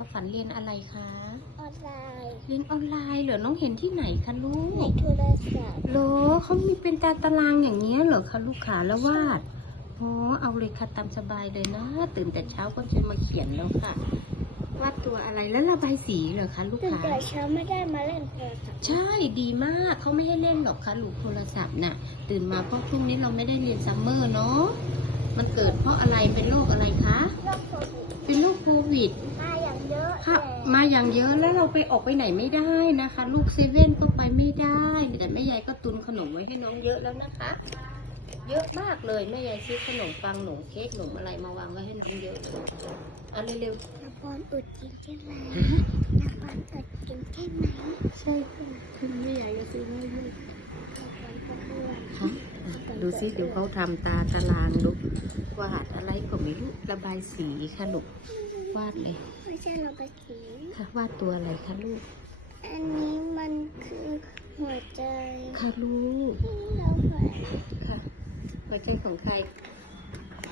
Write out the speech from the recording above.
ฟ้าฝันเรียนอะไรคะออนไลน์เรียนออนไลน์เหรอน้องเห็นที่ไหนคะลูในกโทรศัพท์เหรอเขามีเป็นตาตารางอย่างเนี้ยเหรอคะลูกขาแล้ววาดโอ้เอาเลยค่ะตามสบายเลยนะ ตื่นแต่เช้าก็จะมาเขียนแล้วค่ะวาดตัวอะไรแล้วระบายสีเหรอคะลูกตื่นค้าแต่เช้าไม่ได้มาเล่นโทรศัพท์ใช่ดีมากเขาไม่ให้เล่นหรอกคะลูกโทรศัพท์น่ะ ตื่นมาเพราะช่วงนี้เราไม่ได้เรียนซัมเมอร์เนาะมันเกิดเพราะอะไรเป็นโรคอะไรคะโลกโควิดเป็นโรคโควิด ค่ะมาอย่างเยอะแล้วเราไปออกไปไหนไม่ได้นะคะ ลูกเซเว่นก็ไปไม่ได้ แต่แม่ยายก็ตุนขนมไว้ให้น้องเยอะแล้วนะคะ เยอะมากเลยแม่ยายซื้อขนมปังขนมเค้กขนมอะไรมาวางไว้ให้น้องเยอะเลยเอาเร็วน้ำบอลอุดกินใช่ไหมๆฮะน้ำบอลอุดกินใช่ไหมใช่ค่ะคุณแม่ยายก็ซื้อให้ลูกน้ำบอลก็เพื่อนค่ะอะดูซิเดี๋ยวเขาทำตาตารางลูกวาดอะไรก็ไม่รู้ระบายสีค่ะลูก วาดเลยไม่ใช่เราไปสีค่ะวาดตัวอะไรคะลูก อันนี้มันคือหัวใจ ค่ะลูกที่เราแขวนค่ะหัวใจของใคร